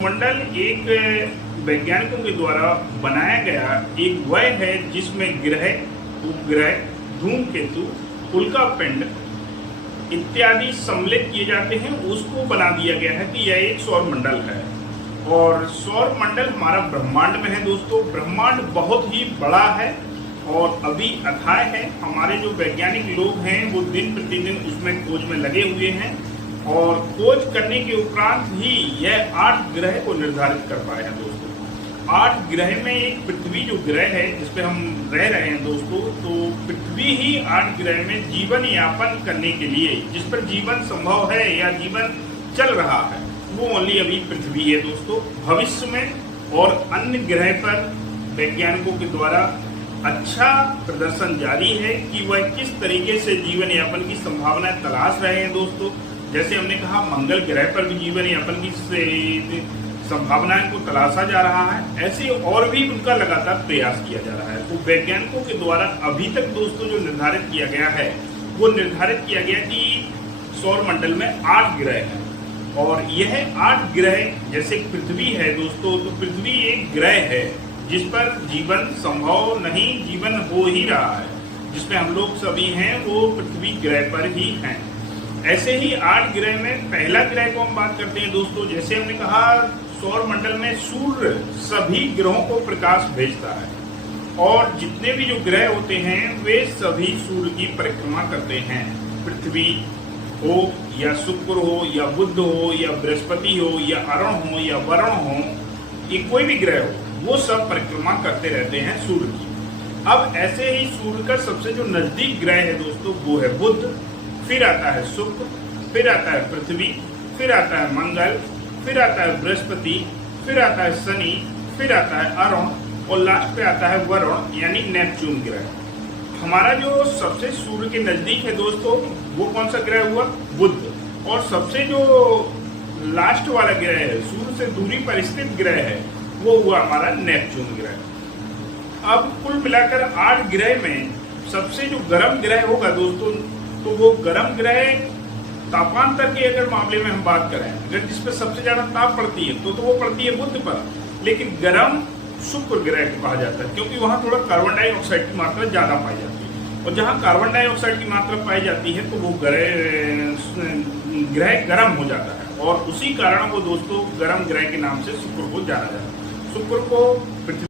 मंडल एक वैज्ञानिकों के द्वारा बनाया गया एक वय है जिसमें ग्रह, उपग्रह, धूमकेतु, उल्कापिंड इत्यादि सम्मिलित किए जाते हैं। उसको बना दिया गया है कि यह एक सौर मंडल है। और सौर मंडल हमारा ब्रह्मांड में है दोस्तों। ब्रह्मांड बहुत ही बड़ा है और अभी अथाह है। हमारे जो वैज्ञानिक लोग हैं वो दिन प्रतिदिन उसमें खोज में लगे हुए हैं और खोज करने के उपरांत ही यह 8 ग्रह को निर्धारित कर पाए हैं दोस्तों। 8 ग्रह में एक पृथ्वी जो ग्रह है जिसपे हम रह रहे हैं दोस्तों, तो पृथ्वी ही 8 ग्रह में जीवन यापन करने के लिए, जिस पर जीवन संभव है या जीवन चल रहा है, वो ओनली अभी पृथ्वी है दोस्तों। भविष्य में और अन्य ग्रह पर वैज्ञानिकों के द्वारा अच्छा प्रदर्शन जारी है कि वह किस तरीके से जीवन यापन की संभावना तलाश रहे हैं दोस्तों। जैसे हमने कहा, मंगल ग्रह पर भी जीवन यापन की संभावनाएं को तलाशा जा रहा है। ऐसे और भी उनका लगातार प्रयास किया जा रहा है। तो वैज्ञानिकों के द्वारा अभी तक दोस्तों जो निर्धारित किया गया है, वो निर्धारित किया गया कि सौर मंडल में 8 ग्रह हैं। और यह 8 ग्रह जैसे पृथ्वी है दोस्तों, तो पृथ्वी एक ग्रह है जिस पर जीवन संभव नहीं, जीवन हो ही रहा है। जिसमें हम लोग सभी हैं वो पृथ्वी ग्रह पर ही हैं। ऐसे ही 8 ग्रह में पहला ग्रह को हम बात करते हैं दोस्तों। जैसे हमने कहा, सौर मंडल में सूर्य सभी ग्रहों को प्रकाश भेजता है और जितने भी जो ग्रह होते हैं वे सभी सूर्य की परिक्रमा करते हैं। पृथ्वी हो या शुक्र हो या बुध हो या बृहस्पति हो या अरुण हो या वरुण हो, ये कोई भी ग्रह हो, वो सब परिक्रमा करते रहते हैं सूर्य की। अब ऐसे ही सूर्य का सबसे जो नजदीक ग्रह है दोस्तों वो है बुध, फिर आता है शुक्र, फिर आता है पृथ्वी, फिर आता है मंगल, फिर आता है बृहस्पति, फिर आता है शनि, फिर आता है अरुण और लास्ट पे आता है वरुण यानी नेपच्यून ग्रह। हमारा जो सबसे सूर्य के नजदीक है दोस्तों वो कौन सा ग्रह हुआ? बुध। और सबसे जो लास्ट वाला ग्रह है, सूर्य से दूरी पर स्थित ग्रह है, वो हुआ हमारा नेपच्यून ग्रह। अब कुल मिलाकर 8 ग्रह में सबसे जो गर्म ग्रह होगा दोस्तों, तो वो गर्म ग्रह तापांतर के अगर मामले में हम बात करें, अगर जिसपे सबसे ज्यादा ताप पड़ती है तो वो पड़ती है बुध पर। लेकिन गर्म शुक्र ग्रह कहा जाता है क्योंकि वहां थोड़ा कार्बन डाइऑक्साइड की मात्रा ज्यादा पाई जाती है। और जहां कार्बन डाइऑक्साइड की मात्रा पाई जाती है तो वो ग्रह गर्म हो जाता है और उसी कारण वो दोस्तों गर्म ग्रह के नाम से शुक्र को जाना जाता है। शुक्र को पृथ्वी